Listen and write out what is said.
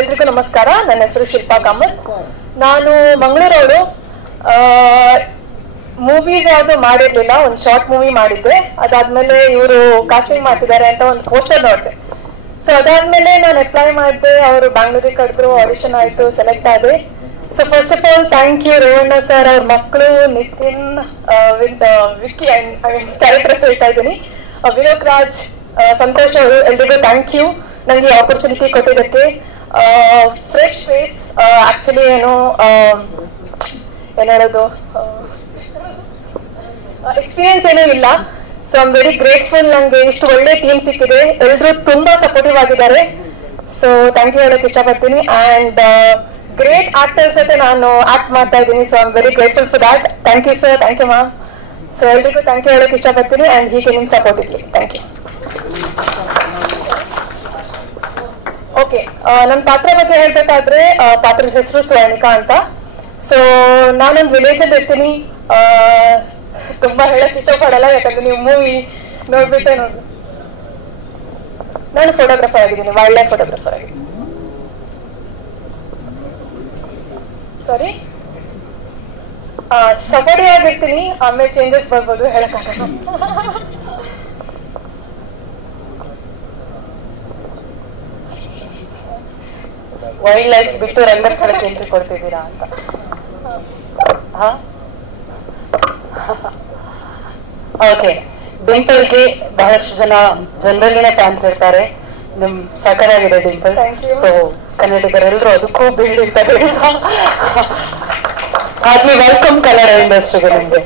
ಎಲ್ರಿಗೂ ನಮಸ್ಕಾರ. ನನ್ನ ಹೆಸರು ಶಿಲ್ಪಾ ಕಾಮತ್. ನಾನು ಮಂಗಳೂರವರು. ಮೂವೀಸ್ ಯಾವುದು ಮಾಡಿರ್ಲಿಲ್ಲ, ಒಂದು ಶಾರ್ಟ್ ಮೂವಿ ಮಾಡಿದ್ದೆ. ಅದಾದ್ಮೇಲೆ ಇವರು ಕಾಸ್ಟಿಂಗ್ ಮಾಡ್ತಿದ್ದಾರೆ ಅಂತ ಒಂದು ಪೋಸ್ಟರ್ ನೋಡಿದೆ. ಸೊ ಅದಾದ್ಮೇಲೆ ನಾನು ಅಪ್ಲೈ ಮಾಡಿದೆ. ಅವರು ಬ್ಯಾಂಗ್ಳೂರಿಗೆ ಕರೆದ್ರು, ಆಡಿಷನ್ ಆಯ್ತು, ಸೆಲೆಕ್ಟ್ ಆದೆ. So first of all thank you Revanna sir, ಅವ್ರ ಮಕ್ಕಳು ನಿತಿನ್, ವಿಕ್ಕಿ ಕ್ಯಾರೆಕ್ಟರ್ಸ್ ಹೇಳ್ತಾ ಇದ್ದೀನಿ, ವಿನೋಕ್ ರಾಜ್, ಸಂತೋಷ್ ಅವರು, ಎಲ್ರಿಗೂ ಥ್ಯಾಂಕ್ ಯು ನನಗೆ ಆಪರ್ಚುನಿಟಿ ಕೊಟ್ಟಿದ್ದಕ್ಕೆ. ಫ್ರೆಶ್ ಫೇಸ್, ಆಕ್ಚುಲಿ ಏನು ಹೇಳೋದು, ಎಕ್ಸ್ಪೀರಿಯನ್ಸ್ ಏನೂ ಇಲ್ಲ. So I am very grateful. ನಂಗೆ ಇಷ್ಟು ಒಳ್ಳೆ ಟೀಮ್ ಸಿಕ್ಕಿದೆ, ಎಲ್ರು ತುಂಬಾ ಸಪೋರ್ಟಿವ್ ಆಗಿದ್ದಾರೆ. ಸೊ ಥ್ಯಾಂಕ್ ಯು ಹೇಳಕ್ ಇಷ್ಟಪಡ್ತೀನಿ. ಅಂಡ್ ಗ್ರೇಟ್ ಆಕ್ಟರ್ಸ್ ಜೊತೆ ನಾನು ಆಕ್ಟ್ ಮಾಡ್ತಾ ಇದ್ದೀನಿ. So I am very grateful for that. Thank you sir, thank you ma'am. So ಎಲ್ರಿಗೂ ಥ್ಯಾಂಕ್ ಯು ಹೇಳಕ್ ಇಷ್ಟಪಡ್ತೀನಿ. ಅಂಡ್ ಹೀಗೆ ನಿಮ್ ಸಪೋರ್ಟ್ ಇರ್ಲಿ. Thank you. ಓಕೆ, ನನ್ನ ಪಾತ್ರ ಬಗ್ಗೆ ಹೇಳ್ಬೇಕಾದ್ರೆ, ಪಾತ್ರದ ಹೆಸರು ಸ್ವರ್ಣಿಕಾ ಅಂತ. ಸೊ ನಾನೊಂದು ವಿಲೇಜ್ ಅಲ್ಲಿ ಇರ್ತೀನಿ. ತುಂಬಾ ಹೇಳಕ್ ಇಷ್ಟಪಡಲ್ಲ, ಯಾಕಂದ್ರೆ ನೀವು ಮೂವಿ ನೋಡ್ಬಿಟ್ಟೆ ನೋಡಿ. ನಾನು ಫೋಟೋಗ್ರಾಫರ್ ಆಗಿದ್ದೀನಿ, ವೈಲ್ಡ್ ಲೈಫ್ ಫೋಟೋಗ್ರಾಫರ್ ಆಗಿದ್ದೀನಿ. ಸಾರಿ, ಸಪೋರ್ಟಿವ್ ಆಗಿರ್ತೀನಿ, ಆಮೇಲೆ ಚೇಂಜಸ್ ಬರ್ಬೋದು, ಹೇಳಕ್ಕಾಗಲ್ಲ. ವೈಲ್ಡ್ ಲೈಫ್ ಬಿಟ್ಟು ರಂಗಸ್ಥಳಕ್ಕೆ ಎಂಟ್ರಿ ಕೊಡ್ತಿದ್ದೀರಾ ಅಂತ. ಓಕೆ, ಡಿಂಪಲ್ಗೆ ಬಹಳಷ್ಟು ಜನರಲ್ಲಿನ ಫ್ಯಾನ್ಸ್ ಇರ್ತಾರೆ. ನಿಮ್ ಸಕರಾಗಿದೆ ಡಿಂಪಲ್. ಸೊ ಕನ್ನಡಿಗರೆಲ್ಲರೂ ಅದಕ್ಕೂ ಬೀಳ್ತಾರೆ. ಹಾಗೆ ವೆಲ್ಕಮ್ ಕನ್ನಡ ಇಂಡಸ್ಟ್ರಿಗೆ ನಿಮ್ಗೆ.